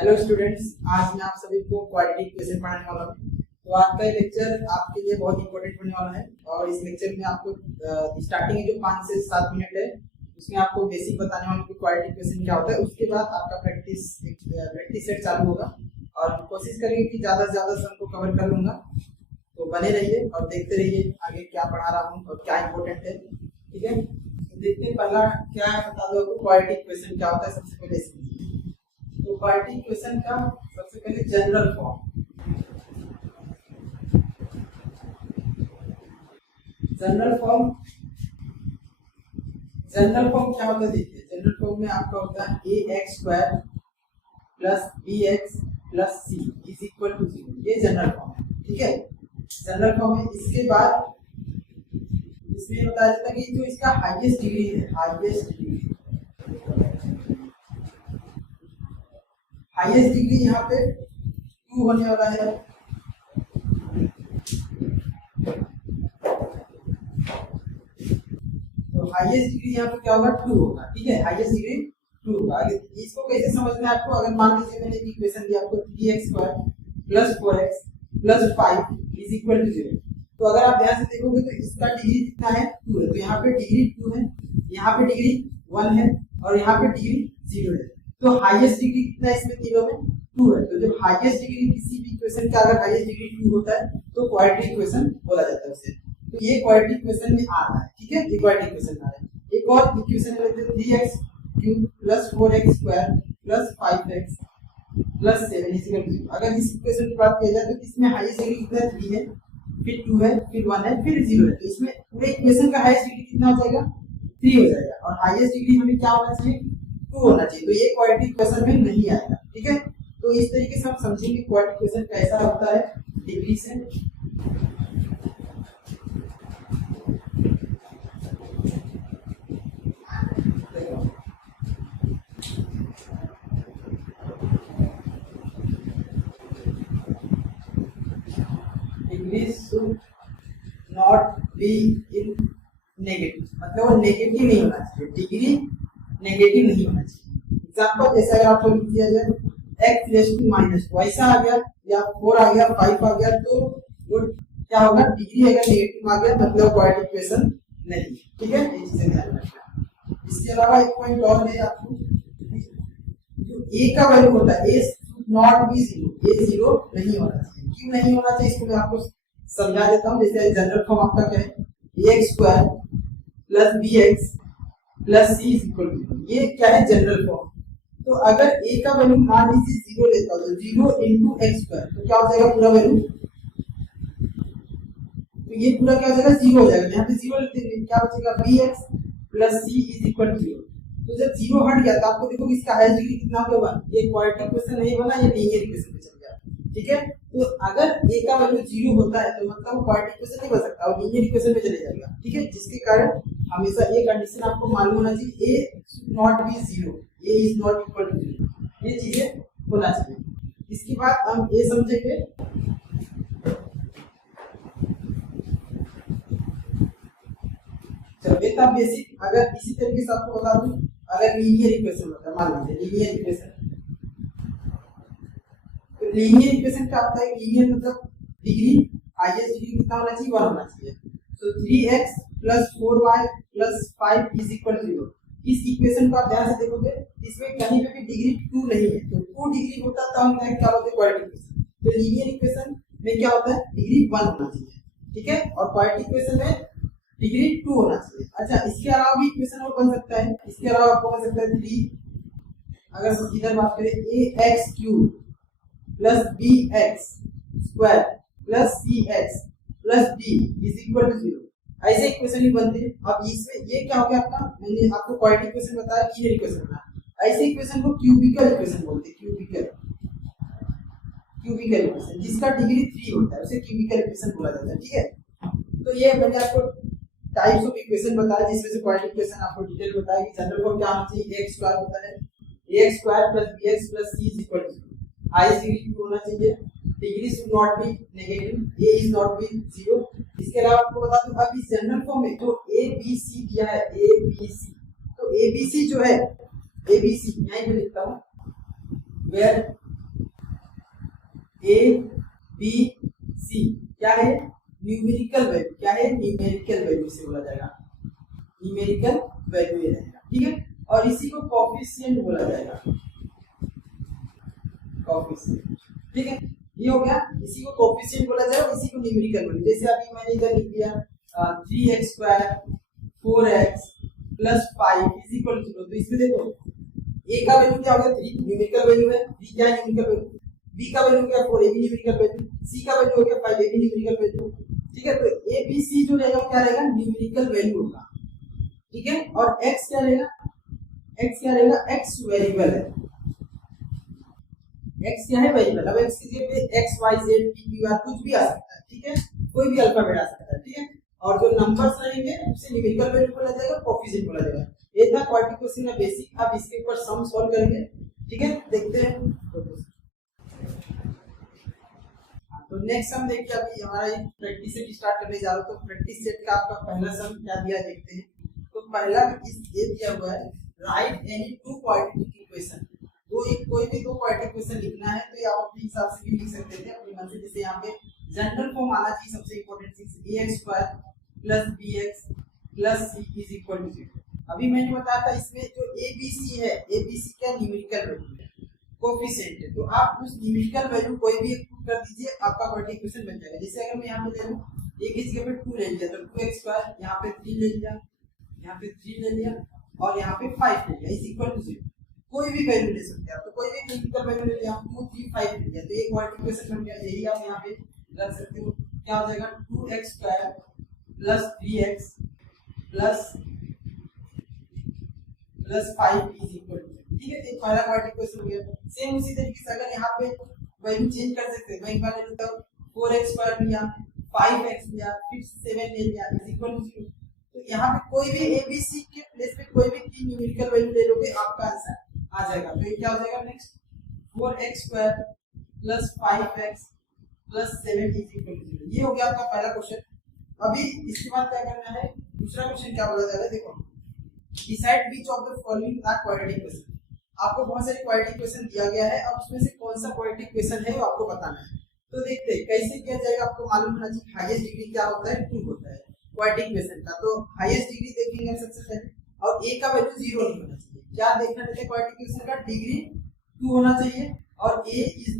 Hello students, आज मैं आप सभी को क्वाड्रेटिक इक्वेशन पढ़ाने वाला हूँ। तो आज का ये लेक्चर आपके लिए बहुत इंपॉर्टेंट होने वाला है और इस लेक्चर में आपको स्टार्टिंग में जो 5 से 7 मिनट है उसमें आपको बेसिक बताने वाले कि क्वाड्रेटिक इक्वेशन क्या होता है। उसके बाद आपका प्रैक्टिस सेट चालू होगा और कोशिश करेंगे कि ज़्यादा से ज़्यादा सम को कवर कर लूँगा। तो बने रहिए और देखते रहिए आगे क्या पढ़ा रहा हूँ और क्या इंपॉर्टेंट है। ठीक है, तो देखते हैं पहला क्या है, बता दो आपको क्वाड्रेटिक इक्वेशन क्या होता है। सबसे पहले तो क्वाड्रेटिक इक्वेशन का सबसे पहले जनरल फॉर्म क्या होता है देखिए। जनरल फॉर्म में आपका होता है ax² + bx + c = 0। ये जनरल फॉर्म है। ठीक है, जनरल फॉर्म है। इसके बाद इसमें बताया जाता है कि जो इसका हाईएस्ट डिग्री है, हाईएस्ट डिग्री यहाँ पे 2 होने वाला है। तो हाईएस्ट डिग्री यहाँ पे क्या होगा, 2 होगा। ठीक है, हाईएस्ट डिग्री 2 होगा। इसको कैसे समझना है आपको, अगर मान लीजिए मैंने एक इक्वेशन दिया आपको 3x² + 4x + 5 = 0। तो अगर आप ध्यान से देखोगे तो इसका डिग्री कितना है, 2 है। तो यहाँ पे डिग्री 2 है, यहाँ पे डिग्री 1 है और यहाँ पे डिग्री 0 है। तो हाईएस्ट डिग्री कितना है इसमें तीनों में, 2 है। तो जब हाईएस्ट डिग्री किसी भी इक्वेशन का अगर हाईएस्ट डिग्री 2 होता है तो क्वाड्रेटिक इक्वेशन बोला जाता है उसे। तो ये क्वाड्रेटिक इक्वेशन में आ रहा है। ठीक है, ये क्वाड्रेटिक इक्वेशन आ रहा है। एक और इक्वेशन लेते हैं 3x³ + 4x² + 5x + 7 = 0। अगर इस इक्वेशन की बात किया जाए तो इसमें हाईएस्ट डिग्री कितना है, 3 है, फिर 2 है, फिर 1 है, फिर 0 है। तो इसमें पूरे इक्वेशन का हाईएस्ट डिग्री कितना हो जाएगा, 3 हो जाएगा। और हाईएस्ट डिग्री हमें क्या होना चाहिए, 2 होना चाहिए। तो ये क्वाड्रेटिक इक्वेशन में नहीं आएगा। ठीक है, तो इस तरीके से हम समझेंगे क्वाड्रेटिक इक्वेशन कैसा होता है डिग्री से। Degree should not be in negative, मतलब वो नेगेटिव नहीं होना चाहिए, डिग्री नेगेटिव नहीं होना चाहिए। एग्जांपल जैसे अगर आपको लिख दिया जाए x⁻², ऐसा आ गया या 4 आ गया, 5 आ गया, तो वो क्या होगा, डिग्री अगर नेगेटिव आ गया मतलब क्वाड्रेटिक इक्वेशन नहीं। ठीक है, ये चीजें ध्यान रखना। इसके अलावा एक पॉइंट और है आपको, जो a का वैल्यू होता है a should not be 0, a 0 नहीं होना चाहिए। क्यों नहीं होना चाहिए इसको मैं आपको समझा देता हूँ। जैसे जनरल फॉर्म आपका क्या है, ax² + bx + c = 0। ये क्या है, जनरल फॉर्म। तो अगर a का वैल्यू मान लीजिए 0 लेता हूं तो 0 × x², तो क्या हो जाएगा पूरा वैल्यू, तो ये पूरा क्या हो जाएगा, 0 हो जाएगा। यहाँ पे 0 लेते हैं, क्या बचेगा, bx + c = 0। तो जब 0 हट गया तो आपको देखो इसका हाईएस्ट डिग्री कितना हो गया, ये क्वाड्रेटिक इक्वेशन नहीं बना, ये लीनियर इक्वेशन पे चल गया। ठीक है, तो अगर a का वैल्यू 0 होता है तो मतलब क्वाड्रेटिक इक्वेशन नहीं बन सकता और लीनियर इक्वेशन में चले जाएगा। ठीक है, जिसके कारण हमेशा ये कंडीशन आपको मालूम होना चाहिए, a should not be 0, a is not equal to 0, ये चीजें होना चाहिए। इसके बाद हम ये समझेंगे बेटा बेसिक। अगर इसी तरीके से आपको बता दूं, अगर लीनियर इक्वेशन होता है, मान लीजिए लीनियर इक्वेशन, तो लीनियर इक्वेशन क्या होता है, लीनियर मतलब डिग्री हाईएस्ट डिग्री कितना होना चाहिए, 1 होना चाहिए। तो 3x + 4y + 5 = 0। इस इक्वेशन को आप ध्यान से देखोगे, इसमें कहीं पे भी डिग्री 2 नहीं है। तो 2 डिग्री होता तो हम क्या बोलते हैं, क्वाड्रेटिक इक्वेशन। तो लीनियर इक्वेशन में क्या होता है, डिग्री 1 होना चाहिए। ठीक है, और क्वाड्रेटिक इक्वेशन में डिग्री 2 होना चाहिए। अच्छा, इसके अलावा भी इक्वेशन और बन सकता है। इसके अलावा आपको बन सकता है 3, अगर हम इधर बात करें ax³ + bx² + cx + d = 0। ऐसे इक्वेशन ही बनते हैं। अब इसमें ये क्या हो गया आपका, मैंने आपको क्वाड्रेटिक इक्वेशन बताया, लीनियर इक्वेशन बताया। ऐसे इक्वेशन को क्यूबिकल इक्वेशन बोलते हैं, क्यूबिकल इक्वेशन, जिसका डिग्री 3 होता है उसे क्यूबिकल इक्वेशन बोला जाता है। ठीक है, तो ये मैंने आपको टाइप्स ऑफ इक्वेशन बताया, जिसमें से क्वाड्रेटिक इक्वेशन आपको डिटेल बताया कि जनरल फॉर्म क्या होना चाहिए, ax² होता है, ax² + bx + c = 0। Highest degree 2 होना चाहिए, degree should not be negative, a is not be 0। इसके अलावा आपको बता दूं, अब इस जनरल फॉर्म में जो a b c दिया है, a b c, तो a b c जो है, a b c यहीं पे लिखता हूं, वेयर ए बी सी क्या है, न्यूमेरिकल वैल्यू, क्या है न्यूमेरिकल वैल्यू से बोला जाएगा, न्यूमेरिकल वैल्यू ये रहेगा, ठीक है। और इसी को कोएफिशिएंट बोला जाएगा, कोएफिशिएंट, ठीक है। ये हो गया, इसी को कोएफिशिएंट बोला जाएगा, इसी को न्यूमेरिकल वैल्यू। जैसे अभी मैंने इधर लिख दिया 3x² 4x + 5 = 0, तो इसमें देखो a का वैल्यू क्या होगा 3 न्यूमेरिकल वैल्यू है, b क्या है न्यूमेरिकल वैल्यू, b का वैल्यू क्या है 4 a भी न्यूमेरिकल वैल्यू, c का वैल्यू हो गया 5 a भी न्यूमेरिकल वैल्यू, ठीक है। तो a b c जो रहेगा क्या रहेगा न्यूमेरिकल वैल्यू होगा, ठीक है। और x क्या रहेगा, x क्या रहेगा, x वेरिएबल है, x क्या है वेरिएबल। अब x की जगह पे x y z p q r कुछ भी आ सकता है, ठीक है, कोई भी अल्फाबेट आ सकता है, ठीक है। और जो नंबर्स रहेंगे उसे न्यूमेरिकल वैल्यू बोला जाएगा, कोएफिशिएंट बोला जाएगा। ये था क्वाड्रेटिक क्वेश्चन का बेसिक। अब इसके ऊपर सम सॉल्व करेंगे, ठीक है, देखते हैं। तो नेक्स्ट सम देखिए, अभी हमारा ये प्रैक्टिस सेट स्टार्ट करने जा रहा हूं, तो प्रैक्टिस सेट का आपका पहला सम क्या दिया देखते हैं। तो पहला इस ये दिया हुआ है, right any two quadratic equation. कोई भी दो क्वाड्रेटिक इक्वेशन लिखना है, तो ये आप अपने हिसाब से भी लिख सकते थे अपनी मन से। जैसे यहाँ पे जनरल फॉर्म आना चाहिए, सबसे इंपॉर्टेंट चीज ax² + bx + c = 0। अभी मैंने बताया था इसमें जो abc है, abc क्या न्यूमेरिकल वैल्यू है, कोएफिशिएंट है, तो आप उस न्यूमेरिकल वैल्यू कोई भी एक पुट कर दीजिए, आपका क्वाड्रेटिक इक्वेशन बन जाएगा। जैसे अगर मैं यहाँ पे ले लूं a की जगह पे 2 ले लिया, तो 2x² यहाँ पे 3 ले लिया, यहाँ पे 3 ले लिया और यहाँ पे 5 ले लिया = 0। कोई भी वैल्यू ले सकते हैं आप, तो कोई भी न्यूमेरिकल वैल्यू ले लिया, 2 3 5 ले लिया, तो एक क्वाड्रेटिक इक्वेशन बन गया। यही आप यहाँ पे रख सकते हो, क्या हो जाएगा 2x² + 3x + 5 = 0, ठीक है। एक पहला क्वाड्रेटिक इक्वेशन हो गया। सेम उसी तरीके से अगर यहाँ पे वैल्यू चेंज कर सकते हैं, मैं एक बार ले लेता हूँ 4x² लिया, 5x लिया, फिर 7 ले लिया = 0। तो यहाँ पे कोई भी abc के प्लेस पे कोई भी तीन न्यूमेरिकल वैल्यू ले लोगे, आपका आंसर आ जाएगा। तो ये क्या हो जाएगा नेक्स्ट 4x² + 5x + 7 = 0। ये हो गया आपका पहला क्वेश्चन। अभी इसके बाद क्या करना है, दूसरा क्वेश्चन क्या बोला जा रहा है, देखो decide which of the following are quadratic equation. आपको बहुत सारे क्वाड्रेटिक इक्वेशन दिया गया है, अब उसमें से कौन सा क्वाड्रेटिक इक्वेशन है वो आपको बताना है। तो देखते हैं कैसे किया जाएगा। आपको मालूम होना चाहिए हाईएस्ट डिग्री क्या होता है, 2 होता है क्वाड्रेटिक इक्वेशन का। तो हाईएस्ट डिग्री देखेंगे सबसे पहले, और a का वैल्यू 0 नहीं होना चाहिए। क्या देखना है क्वाड्रेटिक इक्वेशन का, डिग्री 2 होना चाहिए और a ≠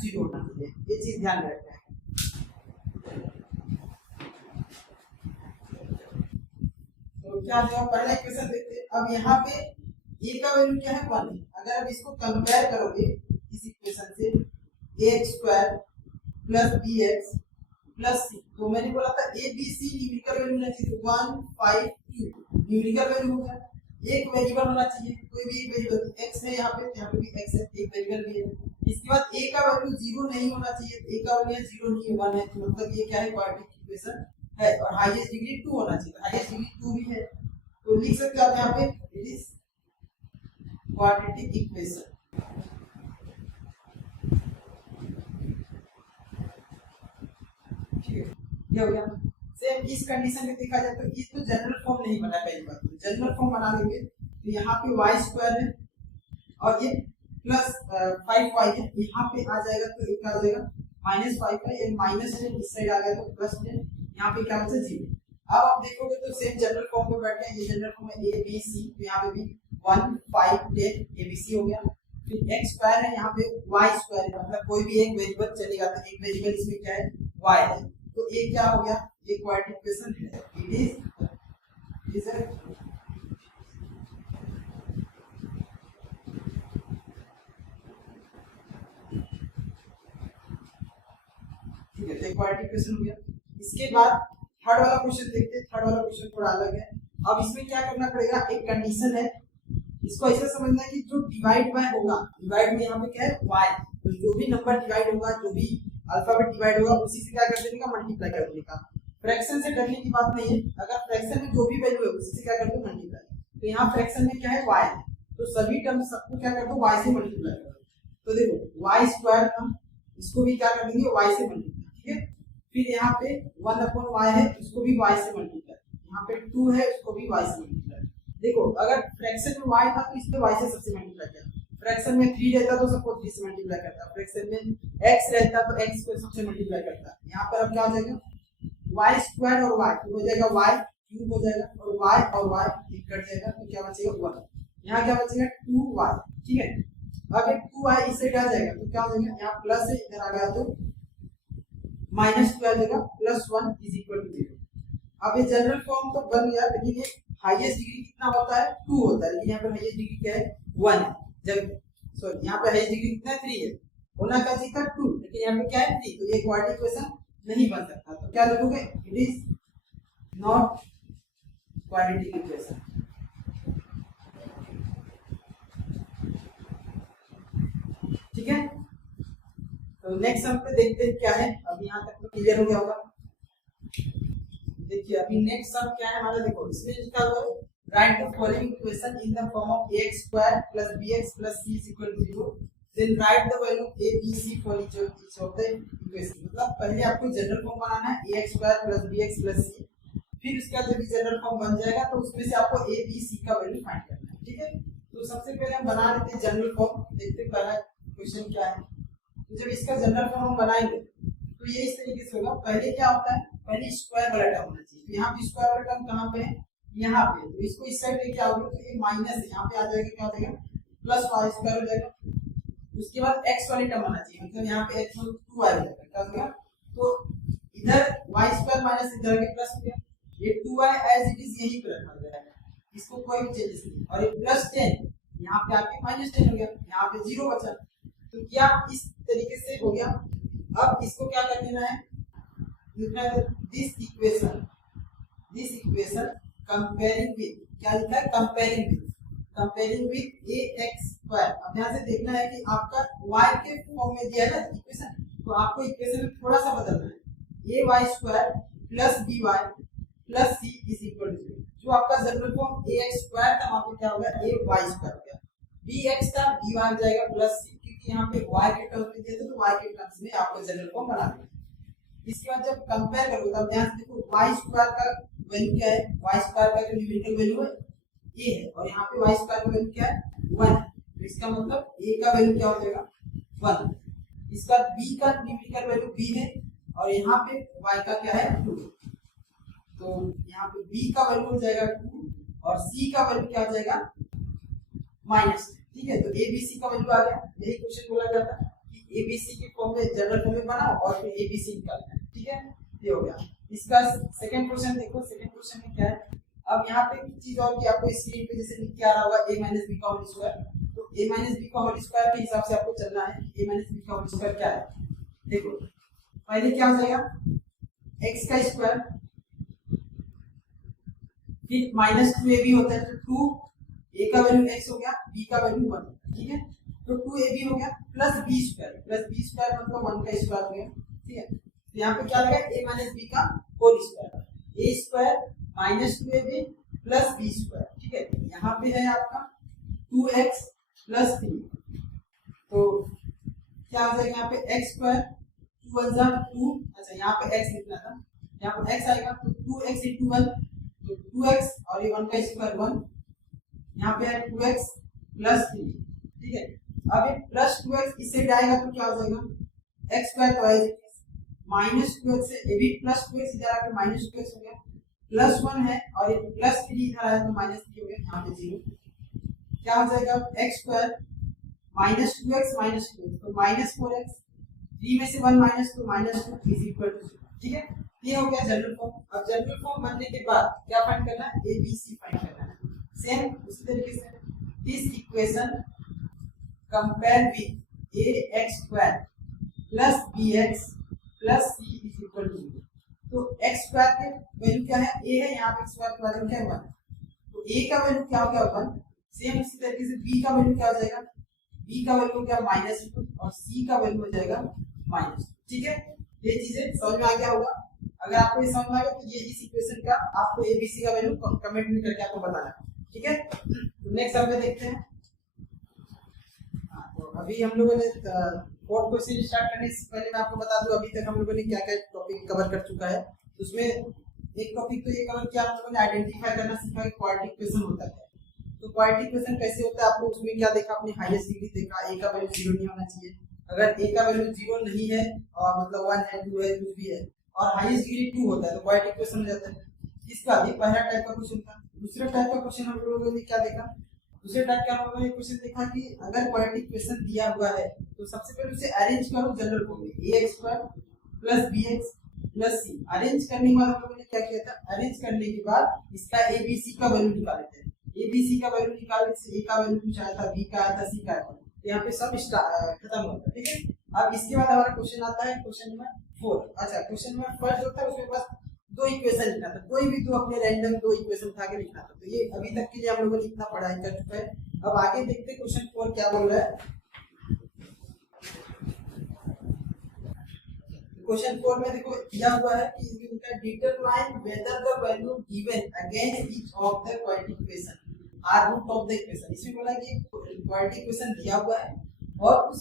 0 होना चाहिए, ये चीज ध्यान में रखना है। तो क्या होगा, पहला इक्वेशन देखते हैं। अब यहाँ पे a का वैल्यू क्या है 1 है। अगर आप इसको कंपेयर करोगे इस इक्वेशन से ax² + bx + c, तो मैंने बोला था abc न्यूमेरिकल वैल्यू होना चाहिए, 1 5 2 न्यूमेरिकल वैल्यू हो गया। एक वेरिएबल होना चाहिए, कोई भी एक वेरिएबल, x है यहाँ पे भी x है, एक वेरिएबल भी है। इसके बाद a का वैल्यू 0 नहीं होना चाहिए, a का वैल्यू 0 नहीं 1 है, तो मतलब ये क्या है क्वाड्रेटिक इक्वेशन है। और हाईएस्ट डिग्री 2 होना चाहिए, हाईएस्ट डिग्री 2 भी है, तो लिख सकते हो आप यहाँ पे इट इज क्वाड्रेटिक इक्वेशन। ठीक है, ये हो गया। सेम इस कंडीशन में देखा जाए तो इस तो जनरल फॉर्म नहीं बना, पहली बात तो जनरल फॉर्म बना लेंगे। तो यहाँ पे y² है और ये प्लस 5y है, यहाँ पे आ जाएगा तो एक आ जाएगा -5 है, ये माइनस है, इस साइड आ गया तो प्लस है, यहाँ पे क्या बचा 0। अब आप देखोगे तो सेम जनरल फॉर्म पे बैठ गया, ये जनरल फॉर्म है a b c, तो यहाँ पे भी 1 5 10 abc हो गया। फिर x² है, यहाँ पे y² है, मतलब कोई भी एक वेरिएबल चलेगा, तो एक वेरिएबल इसमें क्या है y है, तो ये क्या हो गया, ये क्वाड्रेटिक इक्वेशन है, इट इज ठीक है, तो क्वाड्रेटिक इक्वेशन हो गया। इसके बाद थर्ड वाला क्वेश्चन देखते हैं। थर्ड वाला क्वेश्चन थोड़ा अलग है। अब इसमें क्या करना पड़ेगा, एक कंडीशन है, इसको ऐसे समझना है कि जो डिवाइड बाय होगा, डिवाइड में यहाँ पे क्या है y, तो जो भी नंबर डिवाइड होगा, जो भी अल्फाबेट डिवाइड होगा, उसी से क्या कर देने का, मल्टीप्लाई कर देने का। फ्रैक्शन से करने की बात नहीं है, अगर फ्रैक्शन में जो भी वैल्यू है उसी से क्या कर दो मल्टीप्लाई। तो यहाँ फ्रैक्शन में क्या है y है, तो सभी टर्म सबको क्या कर दो y से मल्टीप्लाई कर दो। तो देखो y² का इसको भी क्या कर देंगे y से मल्टीप्लाई, ठीक है। फिर यहाँ पे 1/y है, इसको भी y से मल्टीप्लाई, यहाँ पे 2 है, इसको भी y से मल्टीप्लाई। देखो अगर फ्रैक्शन में y था तो इस पे y से सबसे मल्टीप्लाई किया, फ्रैक्शन में 3 रहता तो सबको 3 से मल्टीप्लाई करता, फ्रैक्शन में x रहता तो x को सबसे मल्टीप्लाई करता। यहाँ पर अब क्या हो जाएगा y स्क्वायर और y तो हो जाएगा y क्यूब हो जाएगा और y एक कट जाएगा तो क्या बचेगा 1। यहाँ क्या बचेगा 2y, ठीक है। अगर 2y इस साइड आ जाएगा तो क्या हो जाएगा, यहाँ प्लस है इधर आ गया तो -2 आ जाएगा, +1 इज इक्वल टू 0। अब ये जनरल फॉर्म तो बन गया, लेकिन ये हाईएस्ट डिग्री कितना होता है 2 होता है, लेकिन यहाँ पर हाईएस्ट डिग्री क्या है 1 है। जब सॉरी यहाँ पे हाईएस्ट डिग्री कितना है 3 है, होना का चाहिए था 2, लेकिन यहाँ पे क्या है 3, तो ये क्वाड्रेटिक इक्वेशन नहीं बन सकता। तो क्या लिखोगे, it is not quadratic equation. ठीक है, तो नेक्स्ट सम पे देखते हैं क्या है। अब यहाँ तक तो क्लियर हो गया होगा। देखिए अभी नेक्स्ट सम क्या है हमारा, देखो इसमें लिखा हुआ है write the following equation in the form of ax² + bx + c = 0, then write the value a b c for each of the equation. मतलब पहले आपको जनरल फॉर्म बनाना है ax² + bx + c, फिर उसका जब जनरल फॉर्म बन जाएगा तो उसमें से आपको a b c का वैल्यू फाइंड करना है। ठीक है, तो सबसे पहले हम बना लेते हैं जनरल फॉर्म, देखते हैं पहला क्वेश्चन क्या है। तो जब इसका जनरल फॉर्म हम बनाएंगे तो ये इस तरीके से होगा। पहले क्या होता है, पहले स्क्वायर वाला टर्म होना चाहिए। तो यहाँ पे स्क्वायर वाला टर्म कहाँ पे है, यहाँ पे। तो इसको इस साइड लेके आओगे तो ये माइनस है, यहाँ पे आ जाएगा क्या हो जाएगा +y² हो जाएगा। उसके बाद x वाली टर्म आना चाहिए, मतलब यहाँ पे x 2y हो जाएगा, क्या हो गया, तो इधर y² माइनस इधर के प्लस हो गया। ये 2y एज इट इज यहीं पे रखा गया है, इसको कोई भी चेंजेस नहीं। और ये +10 यहाँ पे आके -10 हो गया, यहाँ पे 0 बचा। तो क्या इस तरीके से हो गया। अब इसको क्या कर देना है, लिखना है दिस इक्वेशन कंपेयरिंग विद, क्या लिखा है कंपेयरिंग विद ax²। अब ध्यान से देखना है कि आपका y के फॉर्म में दिया है ना इक्वेशन, तो आपको इक्वेशन में थोड़ा सा बदलना है। ay² + by + c = 0। जो आपका जनरल फॉर्म ax² था वहां पे क्या होगा ay² हो गया, bx था by आ जाएगा + c, क्योंकि यहाँ पे y के टर्म्स में दिया था तो y के टर्म्स में आपको जनरल फॉर्म बना देना। इसके बाद जब कंपेयर करोगे तब ध्यान से देखो y² का वैल्यू क्या है, y² का जो न्यूमेरिकल वैल्यू है a है, और यहाँ पे y² का वैल्यू क्या है 1 है। तो इसका मतलब a का वैल्यू क्या हो जाएगा 1। इसका b का न्यूमेरिकल वैल्यू b है, और यहाँ पे y का क्या है 2। तो यहाँ पे b का वैल्यू हो जाएगा 2 और c का वैल्यू क्या हो जाएगा -। ठीक है, तो a b c का वैल्यू आ गया। यही क्वेश्चन बोला गया था कि a b c के फॉर्म में जनरल फॉर्म में बनाओ और फिर a b c निकालना है। ठीक है, ये हो गया। इसका सेकंड क्वेश्चन देखो, सेकंड क्वेश्चन में क्या है। अब यहाँ पे एक चीज और कि आपको स्क्रीन पे जैसे लिख के आ रहा होगा a - b का होल स्क्वायर, तो a - b का होल स्क्वायर के हिसाब से आपको चलना है। a - b का होल स्क्वायर क्या है, देखो पहले क्या हो जाएगा x का स्क्वायर, फिर -2ab होता है, तो 2 a का वैल्यू x हो गया, b का वैल्यू 1। ठीक है, तो 2ab हो गया +b² मतलब 1 का स्क्वायर हो गया। ठीक है, तो यहाँ पे क्या लगा a - b का whole square, a² -2ab + b²। ठीक है, यहाँ पे है आपका 2x + 3, तो क्या हो जाएगा यहाँ पे x² 2 * 2। अच्छा यहाँ पे x लिखना था, यहाँ पे x आएगा तो 2x × 1 तो 2x और ये 1 का स्क्वायर 1, यहाँ पे है 2x + 3। ठीक है, अब ये +2x इससे आएगा तो क्या हो जाएगा x² तो है -2x से ये भी +2x इधर आके -2x हो गया, +1 है और ये +3 इधर आया तो -3 हो गया, यहाँ पे 0। क्या हो जाएगा x² -2x - 2 तो -4x, 3 में से 1 माइनस तो -2 इज इक्वल टू 0। ठीक है, ये हो गया जनरल फॉर्म। अब जनरल फॉर्म बनने के बाद क्या फाइंड करना है, a b c फाइंड करना है। सेम उसी तरीके से this equation compare with ax² + bx + c = 0। तो x² के वैल्यू क्या है, a है, यहाँ पे x² का वैल्यू क्या है 1, तो a का वैल्यू क्या हो गया 1। सेम उसी तरीके से b का वैल्यू क्या हो जाएगा, b का वैल्यू क्या -2 और c का वैल्यू हो जाएगा -2। ठीक है, ये चीजें समझ में आ गया होगा। अगर आपको ये समझ में आ गया तो ये इस इक्वेशन का आपको a b c का वैल्यू कमेंट में करके आपको बताना है। ठीक है, तो नेक्स्ट हम देखते हैं। तो अभी हम लोगों ने फोर्थ क्वेश्चन स्टार्ट करने से पहले मैं आपको बता दूं अभी तक हम लोगों ने क्या क्या टॉपिक कवर कर चुका है। उसमें एक टॉपिक तो ये कवर किया हम लोगों ने आइडेंटिफाई करना सीखा कि क्वाड्रेटिक इक्वेशन होता है। तो क्वाड्रेटिक इक्वेशन कैसे होता है, आपको उसमें क्या देखा, आपने हाईएस्ट डिग्री देखा, a का वैल्यू 0 नहीं होना चाहिए। अगर a का वैल्यू 0 नहीं है और मतलब 1 है 2 है कुछ भी है और हाईएस्ट डिग्री 2 होता है तो क्वाड्रेटिक इक्वेशन हो जाता है। इसका भी पहला टाइप का क्वेश्चन था। दूसरा टाइप का क्वेश्चन हम लोगों ने क्या देखा, दूसरे टाइप का हम लोगों ने क्वेश्चन देखा कि अगर क्वाड्रेटिक इक्वेशन दिया हुआ है तो सबसे पहले उसे अरेंज करो जनरल फॉर्म में, ax² + bx + c। अरेंज करने के बाद हम लोगों ने क्या किया था, अरेंज करने के बाद इसका abc का वैल्यू निकाले थे। abc का वैल्यू निकालने से a का वैल्यू कुछ आया था, b का आया था, c का आया था, यहाँ पे सब खत्म होता है। ठीक है, अब इसके बाद हमारा क्वेश्चन आता है क्वेश्चन नंबर 4। अच्छा, क्वेश्चन नंबर फर्स्ट जो था उसमें बस दो इक्वेशन लिखना था, कोई भी दो अपने रैंडम दो इक्वेशन उठा के लिखना था। तो ये अभी तक के लिए हम लोगों ने इतना पढ़ाई कर चुका है। अब आगे देखते हैं क्वेश्चन 4 क्या बोल रहा है। क्वेश्चन 4 में देखो दिया हुआ है कि determine whether the value given against each of the quadratic equation are root of the equation. इसमें बोला कि क्वाड्रेटिक इक्वेशन दिया हुआ है और उस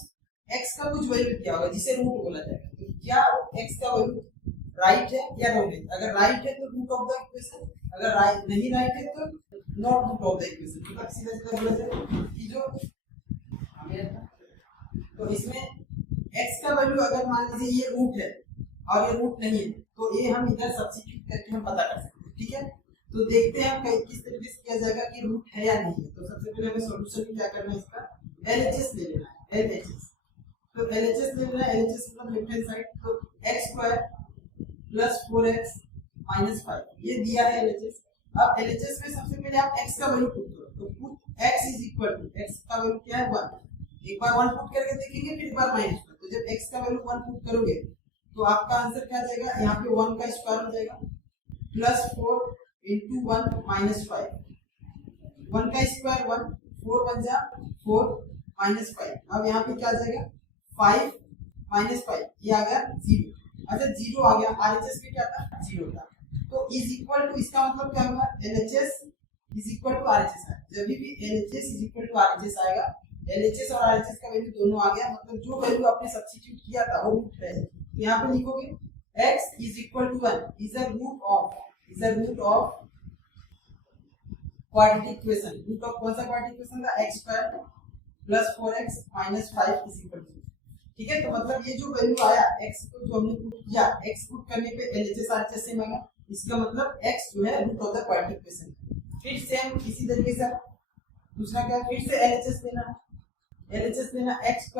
x का कुछ वैल्यू दिया होगा जिसे रूट बोला जाएगा। तो क्या x का वैल्यू राइट है या रॉन्ग है? अगर राइट है तो रूट ऑफ द इक्वेशन, अगर राइट नहीं राइट है तो not root of the equation. मतलब सीधा सीधा बोला जाए कि जो तो इसमें x का वैल्यू अगर मान लीजिए ये रूट है और ये रूट नहीं है तो ये हम इधर सब्स्टिट्यूट करके हम पता कर सकते हैं। ठीक है, तो देखते हैं हम किस तरीके से किया जाएगा कि रूट है या नहीं है। तो सबसे पहले हमें सॉल्यूशन में क्या करना है, इसका LHS ले लेना है, LHS। तो LHS ले लेना है, LHS मतलब लेफ्ट हैंड साइड, तो x² + 4x - 5 ये दिया है LHS। अब LHS में सबसे पहले आप x का वैल्यू पुट करो, तो पुट x = x का वैल्यू क्या है 1। एक बार 1 पुट करके देखेंगे, फिर एक बार -1। तो जब x का वैल्यू 1 पुट करोगे तो आपका आंसर क्या जाएगा, यहाँ पे 1 का स्क्वायर हो जाएगा +4 × 1 - 5। 1 का स्क्वायर 1, 4 बन जा 4 - 5। अब यहाँ पे क्या आ जाएगा 5 - 5, ये आ गया 0। अच्छा 0 आ गया, RHS में क्या था 0 था, तो इज इक्वल टू इसका मतलब क्या होगा LHS = RHS है। जब भी LHS = RHS आएगा, LHS और RHS का वैल्यू दोनों आ गया, मतलब जो वैल्यू आपने सब्स्टिट्यूट किया था वो रूट है। तो यहाँ पे लिखोगे x = 1 is a root of quadratic equation. Root of कौन सा क्वाड्रेटिक इक्वेशन था, x² + 4x - 5 = 0। ठीक है, तो मतलब ये जो वैल्यू आया x को जो हमने पुट किया, x पुट करने पे LHS RHS से मांगा, इसका मतलब x जो है root of the quadratic equation. फिर सेम इसी तरीके से दूसरा क्या, फिर से LHS लेना x²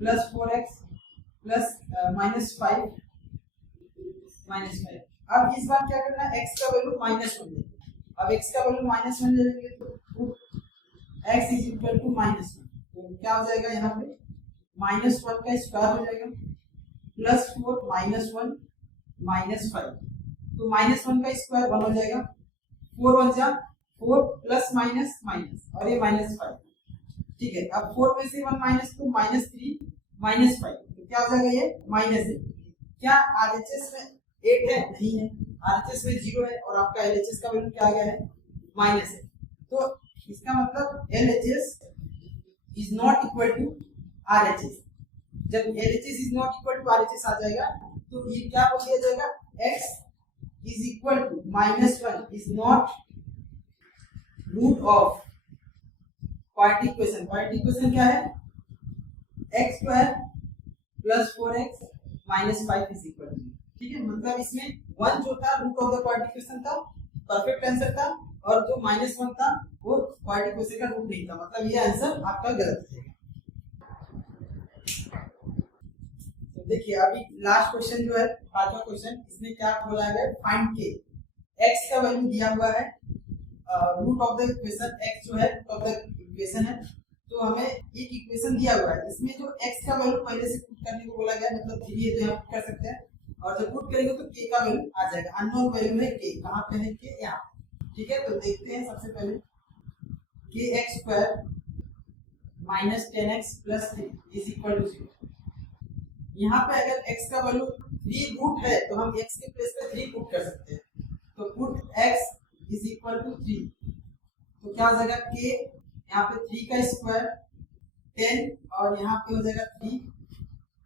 + 4x + -5 अब इस बार क्या करना है, x का वैल्यू -1 ले। अब x का वैल्यू -1 ले लेंगे तो x = -1, तो क्या हो जाएगा यहाँ पे -1 का स्क्वायर हो जाएगा +4 - 1 - 5। तो -1 का स्क्वायर 1 हो जाएगा, 4 बन जा 4 + माइनस और ये -5। ठीक है, अब 4 में से 1 माइनस तो -3 - 5, तो क्या हो जाएगा ये -8। क्या RHS में 8 है? नहीं है, RHS में 0 है और आपका LHS का वैल्यू क्या आ गया है -8। तो इसका मतलब LHS is not equal to RHS। जब LHS is not equal to RHS आ जाएगा तो ये क्या बोल दिया जाएगा, x = -1 is not root of quadratic equation. Quadratic equation क्या है, x² + 4x - 5 = 0। ठीक है, मतलब इसमें 1 जो था root of the quadratic equation था, परफेक्ट आंसर था, और जो -1 था वो क्वाड्रेटिक इक्वेशन का रूट नहीं था, मतलब ये आंसर आपका गलत है। तो देखिए अभी लास्ट क्वेश्चन जो है 5वां क्वेश्चन, इसमें क्या बोला है, फाइंड k। x का वैल्यू दिया हुआ है, root of the equation x जो है रूट ऑफ द इक्वेशन है, तो हमें एक इक्वेशन दिया हुआ है, इसमें जो x का वैल्यू पहले से पुट करने को बोला गया है, मतलब 3 है तो यहाँ पुट कर सकते हैं, और जब पुट करेंगे तो k का वैल्यू आ जाएगा। अननोन वैल्यू है k, कहाँ पे है k, यहाँ। ठीक है, तो देखते हैं सबसे पहले kx² - 10x + 3 = 0। यहाँ पे अगर x का वैल्यू 3 रूट है तो हम x के प्लेस पे 3 पुट कर सकते हैं, तो पुट x = 3, तो क्या हो जाएगा k, यहाँ पे 3 का स्क्वायर 10 और यहाँ पे हो जाएगा 3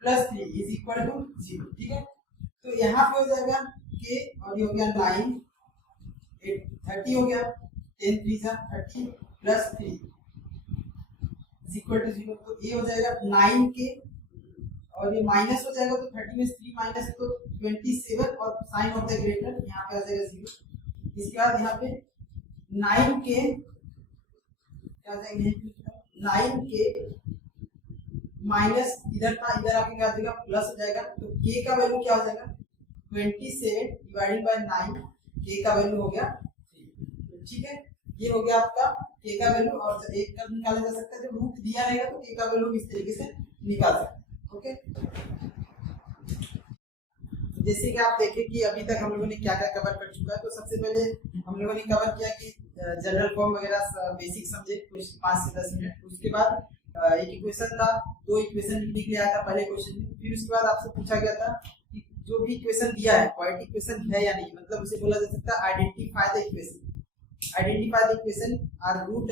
+ 3 = 0। ठीक है, तो यहाँ पे हो जाएगा k और ये हो गया 9, 30 हो गया, 10 3 30 प्लस 3 इज इक्वल टू 0। तो ये हो जाएगा 9k और ये माइनस हो जाएगा, तो 30 में 3 माइनस तो 27 और साइन ऑफ द ग्रेटर यहाँ पे आ जाएगा 0। इसके बाद यहाँ पे 9k क्या आ जाएगा, 9k माइनस इधर था, इधर आके क्या आ जाएगा प्लस हो जाएगा। तो k का वैल्यू क्या हो जाएगा 27 डिवाइडेड बाय 9, k का वैल्यू हो गया 3। ठीक है, ये हो गया आपका k का वैल्यू। और एक का निकाला जा सकता है, जब रूट दिया रहेगा तो k का वैल्यू इस तरीके से निकाल सकते हैं। ओके, जैसे कि आप देखें कि अभी तक हम लोगों ने क्या क्या कवर कर चुका है। तो सबसे पहले हम लोगों ने कवर किया कि जनरल फॉर्म वगैरह बेसिक समझे कुछ 5 से 10 मिनट। उसके बाद एक इक्वेशन था, 2 इक्वेशन लिखने के लिए आया था पहले क्वेश्चन में। फिर उसके बाद आपसे पूछा गया था कि जो भी इक्वेशन दिया है क्वाड्रेटिक इक्वेशन है या नहीं, मतलब उसे बोला जा सकता है identify the equation. Identify the equation are root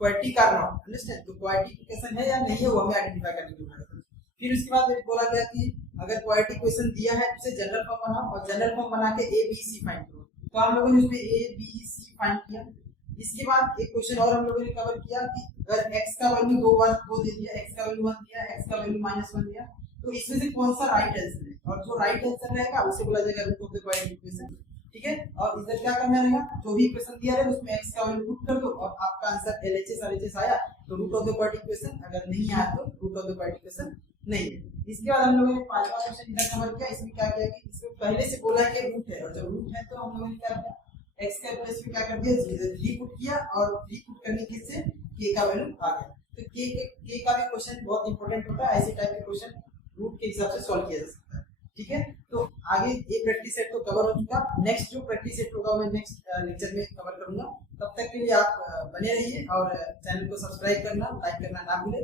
quadratic are not, understand. तो क्वाड्रेटिक इक्वेशन है या नहीं है वो हमें आइडेंटिफाई करने की जरूरत है। फिर उसके बाद बोला गया कि अगर क्वाड्रेटिक इक्वेशन दिया है तो उसे जनरल फॉर्म बनाओ और जनरल फॉर्म बना के a b c फाइंड करो। तो हम लोगों ने उसमें a b c फाइंड किया। इसके बाद एक क्वेश्चन और हम लोगों ने कवर किया कि अगर x का वैल्यू 2 दे दिया, x का वैल्यू 1 दिया, x का वैल्यू -1 दिया, तो इसमें से कौन सा राइट आंसर है, और जो राइट आंसर रहेगा उसे बोला जाएगा root of the quadratic equation. ठीक है, और इधर क्या करना रहेगा, जो भी इक्वेशन दिया है उसमें x का वैल्यू पुट कर दो और आपका आंसर LHS RHS आया तो root of the quadratic equation, अगर नहीं आया तो root of the quadratic equation नहीं है। इसके बाद हम लोगों ने पांचवा क्वेश्चन इधर कवर किया। इसमें क्या किया कि इसमें पहले से बोला है कि रूट है, और जब रूट है तो हम लोगों ने क्या किया, x के प्लेस में क्या कर दिया 3 पुट किया, और 3 पुट करने के से k का वैल्यू आ गया। तो k का भी क्वेश्चन बहुत इंपॉर्टेंट होता है, ऐसे टाइप के क्वेश्चन रूट के हिसाब से सॉल्व किया जा सकता है। ठीक है, तो आगे ये प्रैक्टिस सेट तो कवर हो चुका। नेक्स्ट जो प्रैक्टिस सेट होगा मैं नेक्स्ट लेक्चर में कवर करूंगा। तब तक के लिए आप बने रहिए और चैनल को सब्सक्राइब करना, लाइक करना ना भूलें।